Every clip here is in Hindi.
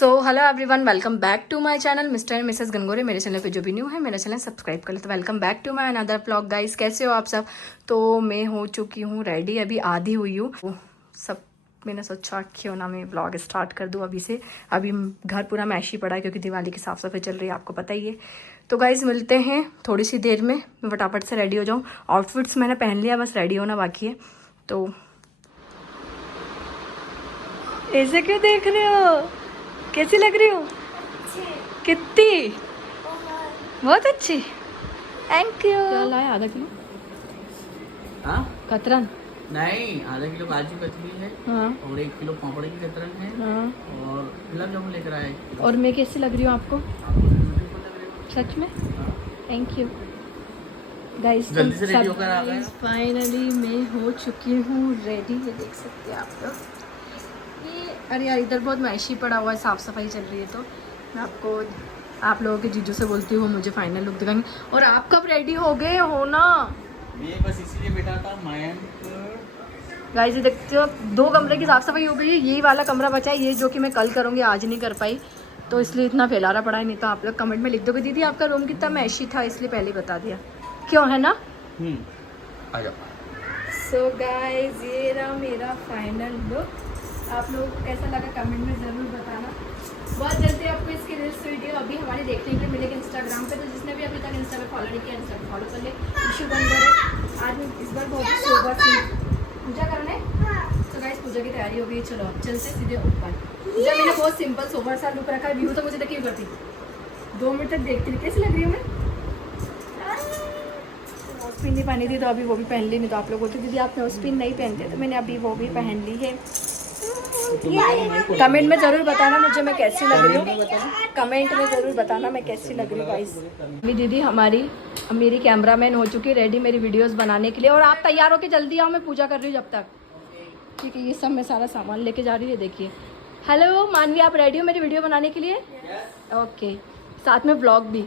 So hello everyone, welcome back to my channel mister and missus Gangore. मेरे चैनल पे जो भी न्यू है मेरा चैनल सब्सक्राइब कर ले। तो welcome back to my another vlog guys. कैसे हो आप सब? तो मैं हो चुकी हूँ रेडी, अभी आधी हुई हूँ सब। मैंने सोचा क्यों ना मैं व्लॉग स्टार्ट कर दूँ अभी से। अभी घर पूरा मैशी पड़ा है क्योंकि दिवाली की साफ़ सफाई चल रही है, आपको पता ही है। तो गाइज़ मिलते हैं थोड़ी सी देर में। मैं फटाफट से रेडी हो जाऊँ। आउटफिट्स मैंने पहन लिया, बस रेडी होना बाकी है। तो ऐसे क्यों देख रहे हो? कैसी लग रही हूँ? कितनी? बहुत अच्छी, थैंक यू। क्या लाया? आधा किलो कतरन? नहीं, आधा किलो काजू कतली है। हाँ। और 1 किलो पापड़ की कतरन है। हाँ। और गुलाब जामुन लेकर आए। और मैं कैसी लग रही हूँ आपको? आपको ब्यूटीफुल लग रही हो। सच में? Thank you guys. जल्दी से रेडी होकर आ गए। फाइनली मैं हो चुकी हूँ रेडी, ये देख सकते हैं आप लोग। ये अरे यार, इधर बहुत मैशी पड़ा हुआ है, साफ़ सफाई चल रही है। तो मैं आपको आप लोगों के जीजू से बोलती हूँ, मुझे फाइनल लुक दिखाएंगे। और आप कब रेडी हो गए हो ना? मैं बस इसीलिए बैठा था मयंक। गाइस ये देखते हो, 2 कमरे की साफ़ सफाई हो गई है। यही वाला कमरा बचा है, ये जो कि मैं कल करूँगी, आज नहीं कर पाई, तो इसलिए इतना फैलाना पड़ा है। नहीं तो आप लोग कमेंट में लिख दोगे दीदी आपका रूम कितना मैशी था, इसलिए पहले ही बता दिया। क्यों, है ना? आ जाओ। सो गाइस ये रहा मेरा फाइनल लुक। आप लोग को कैसा लगा कमेंट में ज़रूर बताना। बहुत जल्दी आपको इसकी रील्स वीडियो अभी हमारे देखने के लिए मिलेगी इंस्टाग्राम पे। तो जिसने भी अभी तक इंस्टा पे फॉलो नहीं किया, इंस्टा पे फॉलो कर ले। इशू बंद करे। आज इस बार बहुत ही सोबर सी पूजा करने। तो गाइस पूजा की तैयारी हो गई, चलो अब चलते सीधे ऊपर। पूजा मैंने बहुत सिंपल सोबर सा लुक रखा है। व्यू तो मुझे देखिए करती 2 मिनट तक देखती रही। कैसी लग रही हूँ मैं? नोजपिन नहीं पहनी थी तो अभी वो भी पहन ली। नहीं तो आप लोग बोलते दीदी आप नोजपिन नहीं पहनते, तो मैंने अभी वो भी पहन ली है। कमेंट में ज़रूर बताना मुझे मैं कैसी लग रही हूँ। कमेंट में ज़रूर बताना मैं कैसी लग रही हूँ गाइस। अभी दीदी मेरी कैमरामैन हो चुकी है रेडी मेरी वीडियोस बनाने के लिए। और आप तैयार होके जल्दी आओ, मैं पूजा कर रही हूँ जब तक। ठीक है, ये सब मैं सारा सामान लेके जा रही है। देखिए, हेलो मानवी, आप रेडी हो मेरी वीडियो बनाने के लिए? ओके, साथ में ब्लॉग भी।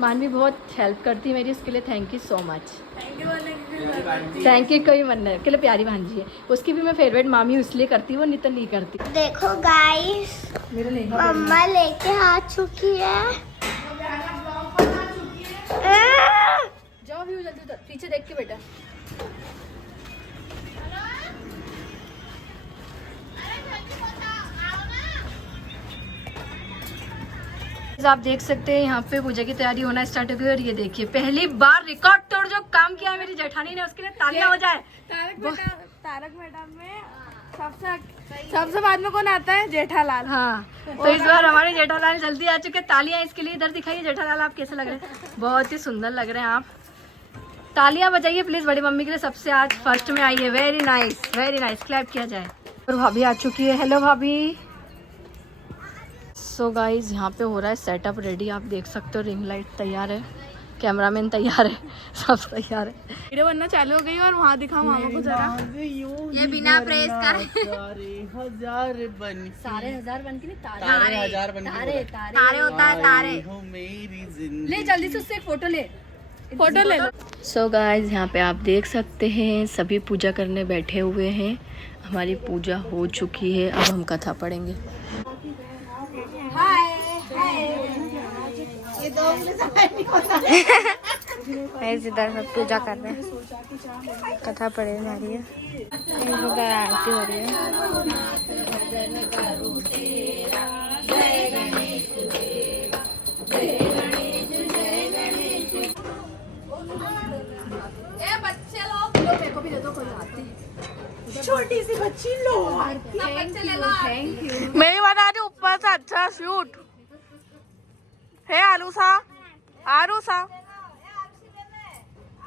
मानवी बहुत हेल्प करती है मेरी, इसके लिए thank you so much. Thank you, कोई मन नहीं, के लिए प्यारी भांजी है। उसकी भी मैं फेवरेट मामी इसलिए करती हूँ, नहीं तो नहीं करती। देखो गाइस, मम्मा लेके आ चुकी है। जाओ भी जल्दी उधर, पीछे देख के बेटा। आप देख सकते हैं यहाँ पे पूजा की तैयारी होना स्टार्ट हो गई। और ये देखिए, पहली बार रिकॉर्ड तोड़ जो काम किया मेरी जेठानी ने, उसके लिए तालियां हो जाए। तारक मेहता में सबसे बाद में कौन आता है? जेठालाल। हाँ, तो इस बार हमारे जेठालाल जल्दी आ चुके हैं। तालियां इसके लिए। इधर दिखाइए जेठालाल, आप कैसे लग रहे हैं? बहुत ही सुंदर लग रहे हैं आप। तालियां बजाइए प्लीज बड़ी मम्मी के लिए, सबसे आज फर्स्ट में आई है। Very nice, very nice, clap किया जाए। और भाभी आ चुकी है। हेलो भाभी। सो गाइज यहाँ पे हो रहा है सेटअप रेडी, आप देख सकते हो। रिंग लाइट तैयार है, कैमरामैन तैयार है, सब तैयार है। वीडियो बनना चालू हो गई और वहाँ दिखाओ मामा को जरा। ये बिना प्रेस का हजार बन सारे हजार बन के नहीं, तारे हजार बन तारे तारे होता है, तारे। मेरी जिंदगी। ले जल्दी से उससे एक फोटो ले। फोटो ले लो। सो गाइज यहाँ पे आप देख सकते हैं सभी पूजा करने बैठे हुए हैं। हमारी पूजा हो चुकी है, अब हम कथा पढ़ेंगे। इधर में पूजा कर रहे हैं, कथा पढ़े जा रही है, आरती हो रही है। छोटी सी बच्ची लो। Thank you. मैं भी बना रही हूँ ऊपर से अच्छा शूट है। आरूसा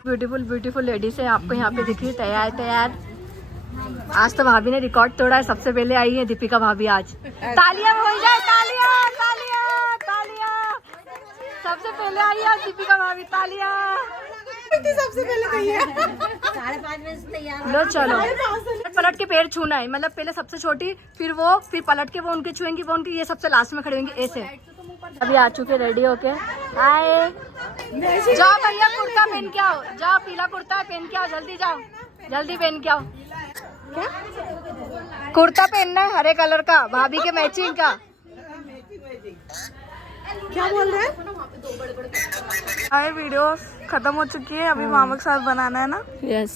ब्यूटीफुल ब्यूटीफुल लेडीज है, आपको यहाँ पे दिख रही है तैयार। आज तो भाभी ने रिकॉर्ड तोड़ा है, सबसे पहले आई है दीपिका भाभी आज। तालियां हो जाए, तालियां तालियां तालियां। सबसे पहले आई है दीपिका भाभी, तालियां। सबसे पहले गई है। 5:30 बजे से तैयार। लो चलो, पलट के पैर छूना है, मतलब पहले सबसे छोटी, फिर पलट के वो उनके छुएंगी, वो उनकी, ये सबसे लास्ट में खड़े होंगे ऐसे। अभी आ चुके रेडी होके। आए जाओ भैया, कुर्ता पहन के आओ, जाओ पीला कुर्ता पहन के आओ, जल्दी जाओ, जल्दी पहन के आओ। क्या कुर्ता पहनना है? हरे कलर का, भाभी के मैचिंग का। क्या बोल रहे हैं? वीडियो खत्म हो चुकी है, अभी मामा के साथ बनाना है ना। यस।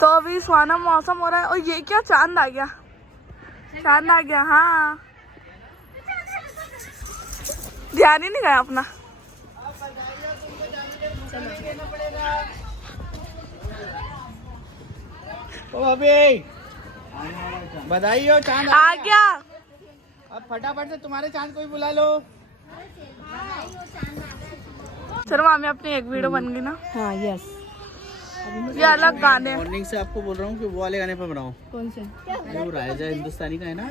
तो अभी सुहाना मौसम हो रहा है और ये क्या चांद आ गया, चांद आ गया। हाँ ध्यान ही नहीं गया अपना। ओ अबे बधाई हो, चांद आ गया। अब फटाफट से तुम्हारे चांद को भी बुला लो। चलो मामी अपनी एक वीडियो बन गई ना। हाँ यस। ये अलग गाने। मॉर्निंग से आपको बोल रहा हूँ कि वो वाले गाने पे बनाओ। कौन से? वो राजा हिंदुस्तानी का है ना।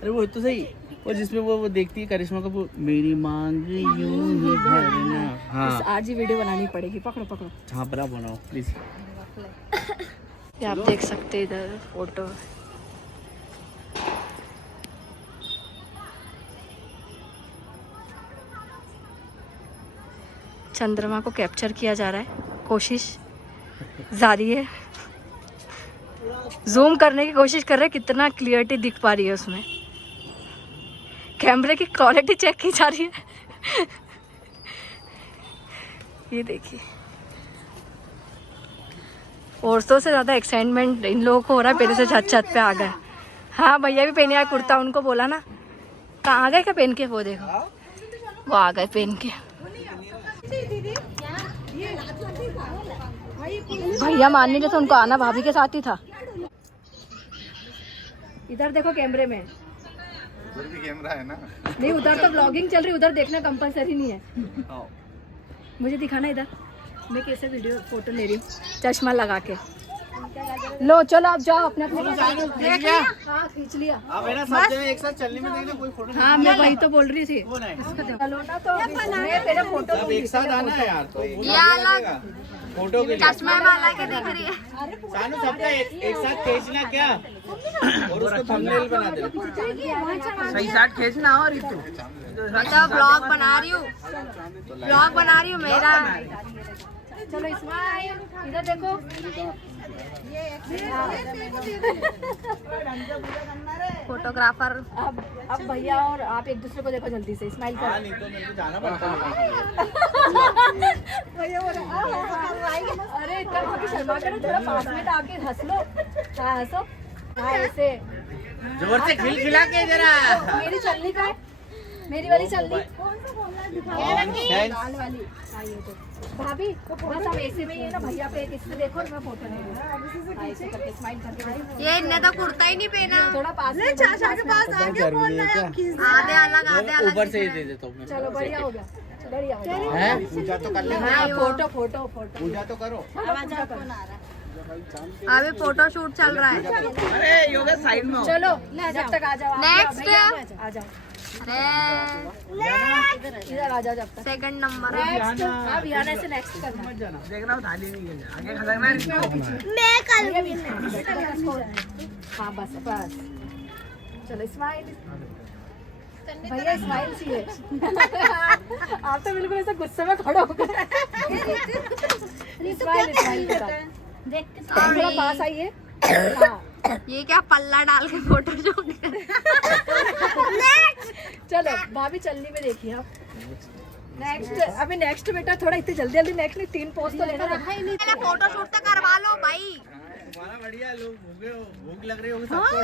अरे वो तो सही, वो जिसमें वो देखती है करिश्मा कपूर, मेरी मांग यूं ही भरना। हाँ आज ही वीडियो बनानी पड़ेगी। पकड़ो पकड़ो। हाँ बड़ा बनाओ प्लीज। ये आप देख सकते हैं इधर फोटो। चंद्रमा को कैप्चर किया जा रहा है, कोशिश जारी है। जूम करने की कोशिश कर रहे हैं, कितना क्लियरिटी दिख पा रही है उसमें। कैमरे की क्वालिटी चेक की जा रही है। ये देखिए, औरतों से ज़्यादा एक्साइटमेंट इन लोगों को हो रहा है। पहले से छत पे आ गए। हाँ भैया भी पहने आए कुर्ता, उनको बोला ना। कहाँ आ गए क्या पहन के? वो देखो, वो आ गए पहन के। भैया मान नहीं रहे थे, उनको आना भाभी के साथ ही था। इधर देखो कैमरे में। उधर भी कैमरा है ना। नहीं, उधर तो ब्लॉगिंग चल रही, उधर देखना कंपलसरी नहीं है। मुझे दिखाना इधर, मैं कैसे वीडियो फोटो ले रही हूँ चश्मा लगा के। लो चलो आप जाओ अपने अपने। हाँ खींच लिया। आप है ना सब जने एक साथ चलने में देखना, कोई फोटो। हाँ मैं वही तो बोल रही थी। वो नहीं, चलो ना तो मैं पहले फोटो सब एक साथ आना है यार। तो ये अलग फोटो के लिए चश्मे में अलग ही दिख रही है। सानू सबका एक साथ खींचना क्या, और उसको थंबनेल बना देना। सही साथ खींचना। और मैं तो ब्लॉग बना रही हूँ, ब्लॉग बना रही हूँ मेरा। चलो इस्माइल इधर देखो। फोटोग्राफर। अब भैया और आप एक दूसरे को देखो जल्दी से। स्माइल करो। नहीं तो मेरे को जाना पड़ता है। भैया बोल रहा, अरे इतना भाभी शर्मा करो, थोड़ा पास में तो आके हंस लो। हाँ हंसो। हाँ ऐसे जोर से खिलखिला के जरा। मेरी चलनी का है, मेरी वाली चलनी। लाल वाली। हाँ ये तो भाभी बस आप ऐसे में ही है ना, भैया पे एक इससे देखो, मैं फोटो ले लूँ। हाँ, ऐसे करके स्माइल करके। ये इनने तो कुर्ता ही नहीं पहना। थोड़ा पास में चाचा के पास आगे बोलना है। आधे अलग आधे अलग। ऊपर से ही दे देता हूँ मैं। चलो बढ़िया हो गया, बढ़िया हो गया। हैं? पूजा तो कर ले। हाँ फोटो फोटो फोटो पूजा तो करो। अभी फोटो शूट चल रहा है। अरे योगा साइड में हो। चलो जब तक आ जाओ। Next. आ जाओ अरे इधर आ जाओ जब तक। Second number. नेक्स्ट। हाँ बिहार से नेक्स्ट करना। देखना वो थाली नहीं है, आगे खसकना है इसको। मैं कल हाँ बस बस। चलो स्माइल भैया, स्माइल चाहिए। आप तो बिल्कुल ऐसे गुस्से में खड़े हो गए। स्माइल स्माइल के साथ थोड़ा पास आइए। हाँ ये क्या पल्ला डाल के फोटो शूट। चलो भाभी चलनी में देखिए आप। नेक्स्ट अभी नेक्स्ट बेटा, थोड़ा इतनी जल्दी जल्दी नेक्स्ट नहीं, 3 पोस्ट तो लेना रखा ही नहीं। फोटो शूट तो करवा लो भाई। तुम्हारा बढ़िया, लोग भूखे हो, भूख लग रही होगी सबको।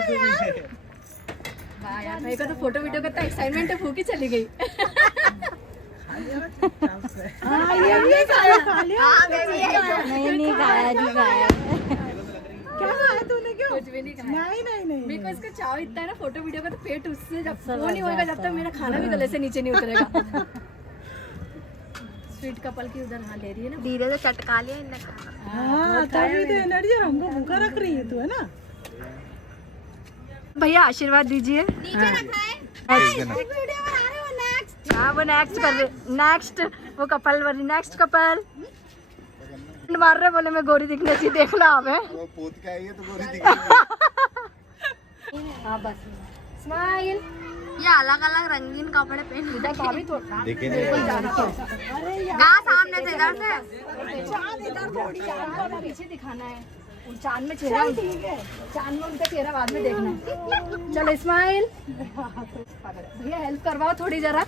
हाँ यार भाई का तो फोटो वीडियो का एक्साइटमेंट है, भूखी चली गई। हाँ ये नहीं खाया। नहीं खाया, नहीं खाया। क्या खाया तूने? क्यों? कुछ भी नहीं खाया। नहीं मेरे को इसका चाव इतना है ना फोटो वीडियो का, तो पेट उससे जब वो नहीं होगा जब तक मेरा खाना भी गले से नीचे नहीं उतरेगा। स्वीट कपल की उधर हाँ ले रही है ना। धीरे से चटका लिया इनने खाना। हाँ तभी तो एनर्जी हमको भूखा रख रही है तू, है ना। भैया आशीर्वाद दीजिए। नीचे रखा है। वीडियो बना रहे हो नेक्स्ट। हाँ वो नेक्स्ट कर रहे, नेक्स्ट वो कपल वाली नेक्स्ट कपल मार रहे, बोले मैं गोरी दिखने चाहिए, देखना आप है। वो पोत के आई है तो गोरी दिखेगी। हाँ बस स्माइल। ये अलग अलग रंगीन कपड़े पहने। इधर भाभी थोड़ा देखे गा सामने से इधर से। इधर थोड़ी पीछे दिखाना है। चांद में चेहरा, चांद में उनका चेहरा बाद में देखना है। चलो स्माइल। भैया हेल्प करवाओ थोड़ी जरा।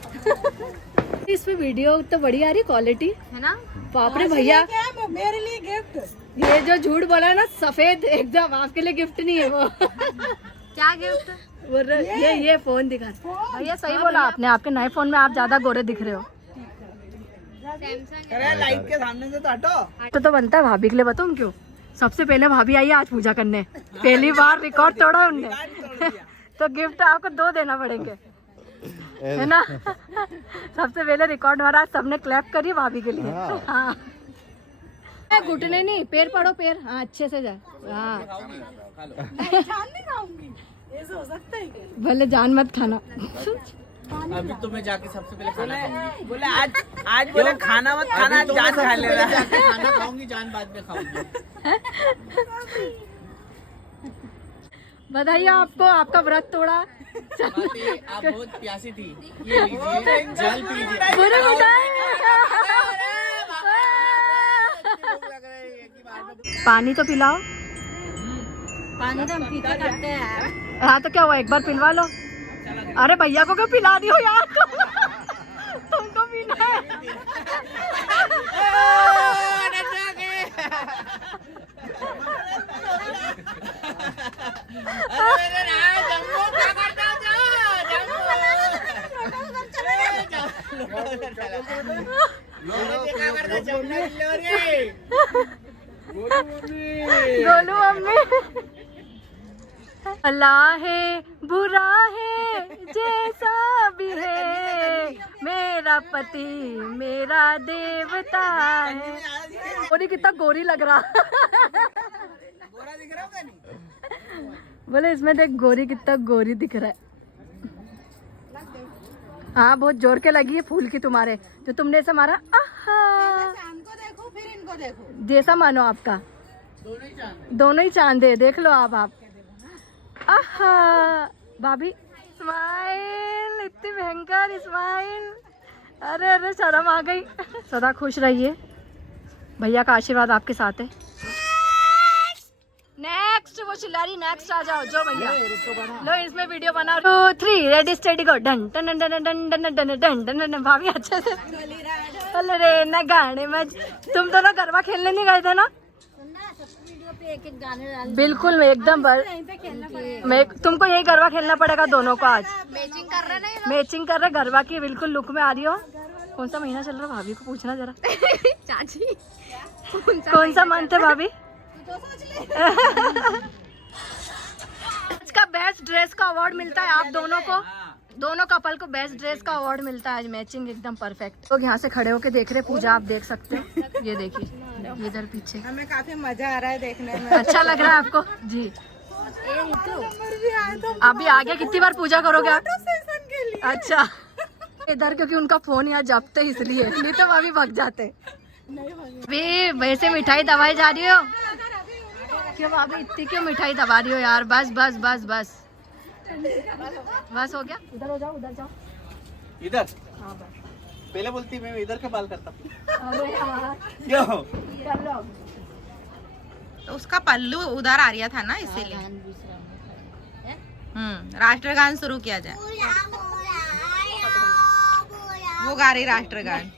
इसमें वीडियो तो बड़ी आ रही क्वालिटी है ना। बाप रे भैया, मेरे लिए गिफ्ट। ये जो झूठ बोला है ना सफेद एकदम, आपके लिए गिफ्ट नहीं है वो। क्या गिफ्ट? ये फोन दिखा। भैया सही बोला आपने, आपके नए फोन में आप ज्यादा गोरे दिख रहे हो। अरे लाइट के सामने से तो हटो। तो बनता है भाभी के लिए, बताऊं क्यों? सबसे पहले भाभी आई है आज पूजा करने, पहली बार रिकॉर्ड तोड़ा उनने। तो गिफ्ट आपको 2 देना पड़ेंगे, है ना। सबसे पहले रिकॉर्ड मारा, सबने क्लैप करी भाभी के लिए। हाँ घुटने नहीं, पैर पड़ो, पैर। हाँ अच्छे से जाए। हाँ ऐसा हो सकता है क्या? भले जान मत खाना। अभी तो मैं जाके सबसे पहले खाना खाऊंगी। बोले आज बोले खाना मत खाना, जान खा लेना। खाना खाऊंगी, जान बाद में खाऊंगी। बधाई आपको, आपका व्रत तोड़ा। आप बहुत प्यासी थी, ये लीजिए जल पीजिए। पूरी मिठाई। पानी तो पिलाओ। पानी तो हम पीते करते हैं। हाँ तो क्या हुआ, एक बार पिलवा लो। अरे भैया को क्यों पिला दी हो यार? तुमको पीना है। गोलू मम्मी। भला है बुरा है जैसा भी है, मेरा पति मेरा देवता है। गोरी कितना गोरी लग रहा। गोरा दिख रहा होगा नहीं? बोले इसमें देख गोरी कितना गोरी दिख रहा है। हाँ बहुत जोर के लगी है फूल की तुम्हारे, जो तुमने ऐसा मारा। इनको देखो फिर इनको देखो। जैसा मानो आपका, दोनों ही चांद है। देख लो आप। आहा भाभी स्माइल, इतनी भयंकर स्माइल। अरे शर्म आ गई। सदा खुश रहिए, भैया का आशीर्वाद आपके साथ है। नेक्स्ट वो चिल्लारी, नेक्स्ट आ जाओ जो भैया। लो इसमें वीडियो बना। 2 3 रेडी स्टेडी गो। Done done done done done done done done done done. भाभी अच्छे से। अरे ना गाने में तुम तो ना गरबा खेलने नहीं गए थे ना? एक गाने डाल। बिल्कुल एकदम मैं तुमको यही गरबा खेलना पड़ेगा दोनों को आज। मैचिंग कर रहे ना, मैचिंग कर रहे, गरबा की बिल्कुल लुक में आ रही हो। कौन सा महीना चल रहा है भाभी को पूछना जरा। चाची कौन सा मंथ है भाभी? आज का बेस्ट ड्रेस का अवार्ड मिलता है आप दोनों को, दोनों कपल को बेस्ट ड्रेस का अवार्ड मिलता है आज। मैचिंग एकदम परफेक्ट। लोग यहाँ से खड़े होके देख रहे पूजा, आप देख सकते हो। ये देखिए इधर पीछे। हमें काफी मजा आ रहा है देखने में। अच्छा लग रहा है आपको जी? अभी आगे कितनी बार पूजा करोगे आप? अच्छा इधर क्योंकि उनका फोन यहाँ जपते इसलिए, नहीं तो भाभी भाग जाते। भी वैसे मिठाई दबाई जा रही हो क्यों भाभी? इतनी क्यों मिठाई दबा रही हो यार? बस बस बस बस बस हो गया। उधर हो जाओ, उधर जाओ। इधर हाँ बस। पहले बोलती मैं इधर के बाल करता। अरे यार क्यों? कर लो। तो उसका पल्लू उधर आ रहा था ना, इसीलिए। राष्ट्रगान शुरू किया जाए। वो गा रही राष्ट्रगान।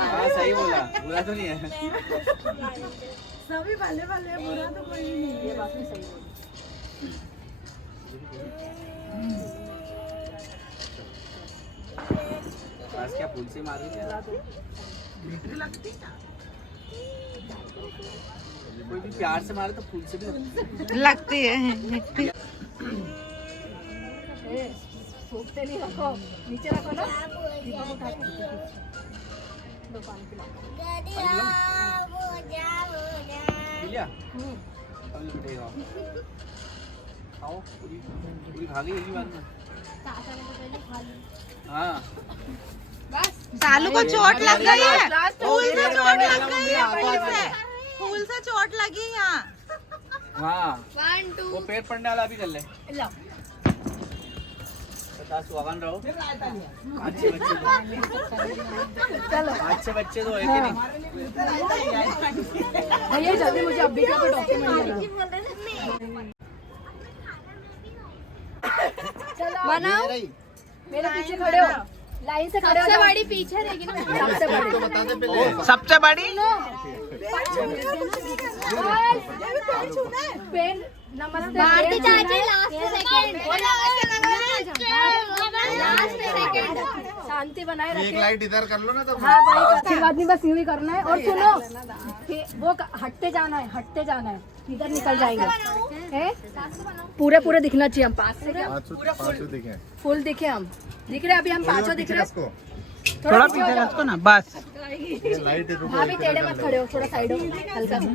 हाँ सही बोला, बुरा तो नहीं है। सभी भले भले, बुरा तो कोई नहीं है। बात भी सही बोली। आज क्या फूल से मार रही कोई भी प्यार से मारे तो फूल से भी लगती है। सूखते नहीं, रखो नीचे रखो ना। दीपक उठा के दो पानी पिलाओ। लिया अब ये बैठेगा। खाओ, पूरी खा गई एक ही बार में। हाँ सालू को चोट लग गई है, फूल से चोट लग गई है, फूल से चोट लगी है यहाँ। हाँ वो पेट पड़ने वाला भी कर ले। सुहागन रहो, अच्छे बच्चे तो है कि नहीं? भैया जल्दी मुझे अभी क्या डॉक्यूमेंट बनाओ, मेरे पीछे खड़े हो, लाइन से खड़े हो। सबसे बड़ी पीछे रहेगी ना, सबसे बड़ी, सबसे बड़ी पेन नमस्ते भारती चाची लास्ट सेकंड शांति बनाए एक रखे। लाइट इधर कर लो ना तो हाँ भाई आशीर्वाद नहीं, बस यूं ही करना है। और सुनो वो हटते जाना है, हटते जाना है, इधर निकल जाएंगे हैं? पूरे पूरे दिखना चाहिए हम, पास से क्या पाँचों दिखे फुल दिखे, हम दिख रहे, अभी हम पांचों दिख रहे। इसको थोड़ा पीछे रखो ना बस। लाइट भाभी टेढ़े मत खड़े हो, थोड़ा साइड हो हल्का सा।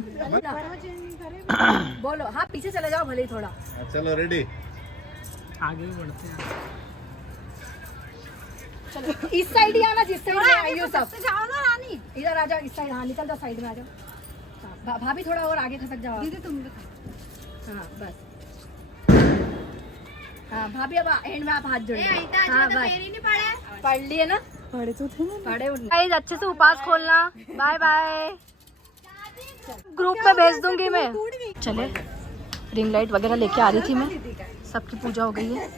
बोलो हाँ, पीछे चले जाओ भले ही थोड़ा। चलो रेडी आगे भी बढ़ते हैं। चलो इस साइड ही आना, जिस साइड में आई हो सब। जाओ ना रानी। इधर आ जाओ, इस साइड, हाँ निकल जाओ, साइड में आ जाओ। हाँ, भाभी थोड़ा और आगे खसक जाओ। दीदी तुम हाँ बस, हाँ भाभी अब एंड में आप हाथ जोड़ो। हाँ बस पढ़ लिए ना, पढ़े तो थे ना, पढ़े। गाइस अच्छे से उपास खोलना। बाय बाय, ग्रुप में भेज दूंगी मैं। चले, रिंग लाइट वगैरह लेके आ रही थी मैं, सबकी पूजा हो गई है।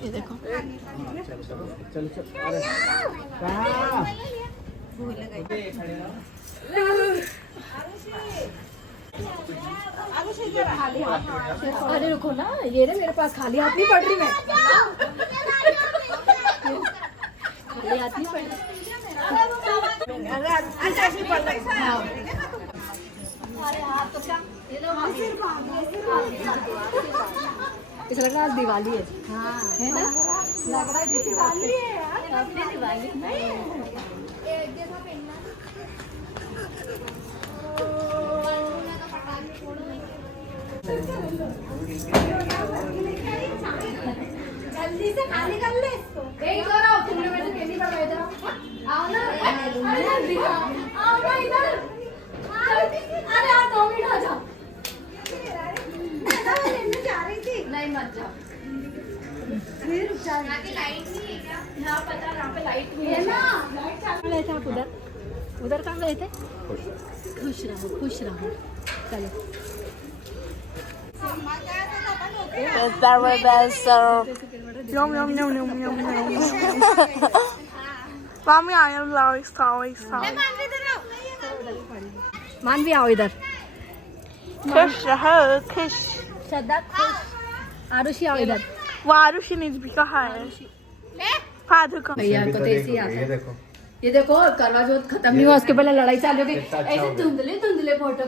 ये देखो अरे रुको ना, ये ना मेरे पास खाली हाथ नहीं पढ़ रही मैं, खाली हाथ नहीं पढ़ रही। ऐसा लग रहा है आज दिवाली है, है ना? लग रहा है दिवाली है, दिवाली जल्दी से खाली कर ले इसको। इधर आओ, तुमने मेरे से कैंडी बनवाया था, आओ ना, आओ ना इधर। अरे आप 2 मिनट आ जाओ। नहीं मत जाओ, फिर यहाँ की लाइट नहीं है क्या? यहाँ पता, यहाँ पे लाइट नहीं है ना, लाइट चालू है। आप उधर कहाँ गए थे? खुश रहो, खुश रहो। चलो Yum yum yum yum yum yum. Mommy, I am sorry. मानवी आओ इधर, खुश रहो, खुश। श्रद्धा खुश, आरुषि आओ इधर। वो आरुषि नहीं भी कहा है, फादर का। भैया को तो ऐसे ही आता ये है। देखो ये देखो करवा चौथ खत्म नहीं हुआ, उसके पहले लड़ाई चालू हो गई। ऐसे धुंधले धुंधले फोटो,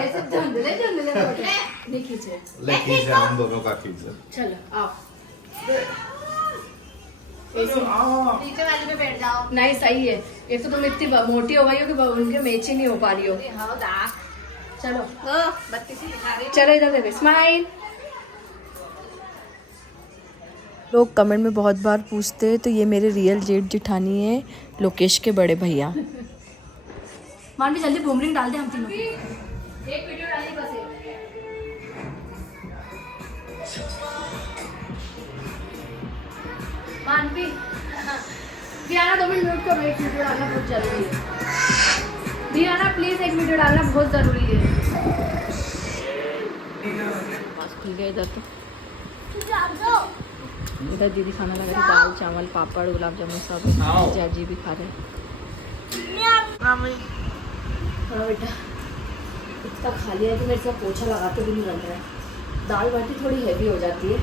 ऐसे धुंधले धुंधले फोटो नहीं खींचे। खींच हम दोनों का खींच। चलो आओ, नीचे वाली में बैठ जाओ। नहीं सही है। एक तो तुम इतनी मोटी हो गई हो कि उनके मैच ही नहीं हो पा रही हो। चलो बत्ती सी दिखा रही। चलो इधर देखो, स्माइल। लोग कमेंट में बहुत बार पूछते हैं, तो ये मेरे रियल जेठ जिठानी है, लोकेश के बड़े भैया। मानवी जल्दी बूमरिंग डाल दे हम तीनों की। एक वीडियो डाली बस एक। मानवी दियाना 2 मिनट म्यूट करो, एक वीडियो डालना बहुत जरूरी है। दियाना प्लीज एक वीडियो डालना बहुत जरूरी है। बस खुल गया इधर तो। इधर दीदी खाना लगा रही, दाल चावल पापड़ गुलाब जामुन सब। जाजी भी खा रहे। हाँ बेटा, इतना खा लिया है कि मेरे साथ पोछा लगाते भी नहीं बन रहा है। दाल बाटी थोड़ी हैवी हो जाती है।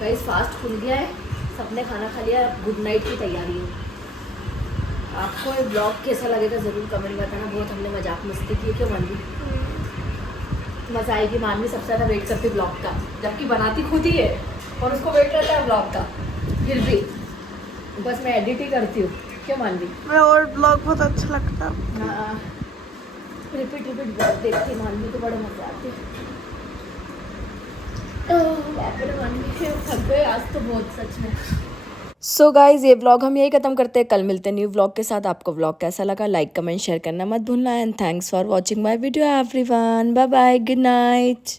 गाइस फास्ट खुल गया है, सबने खाना खा लिया, गुड नाइट की तैयारी है। आपको ये ब्लॉग कैसा लगेगा ज़रूर कमेंट में बताना। बहुत हमने मजाक मस्ती की, क्यों मानवी? मज़ा आएगी। मानवी सबसे ज़्यादा वेट करती ब्लॉग का, जबकि बनाती खुद ही है और उसको वेट रहता है ब्लॉग का। फिर भी बस मैं एडिट ही करती हूँ, क्यों मानवी? मैं और ब्लॉग बहुत अच्छा लगता है। हाँ, रिपीट ब्लॉग देखती मानवी को बड़े मजे आते हैं। मानवी थक गए आज तो बहुत, सच में। सो गाइज ये व्लॉग हम यही खत्म करते हैं, कल मिलते हैं न्यू व्लॉग के साथ। आपको व्लॉग कैसा लगा लाइक कमेंट शेयर करना मत भूलना। And thanks for watching my video everyone. Bye bye, good night.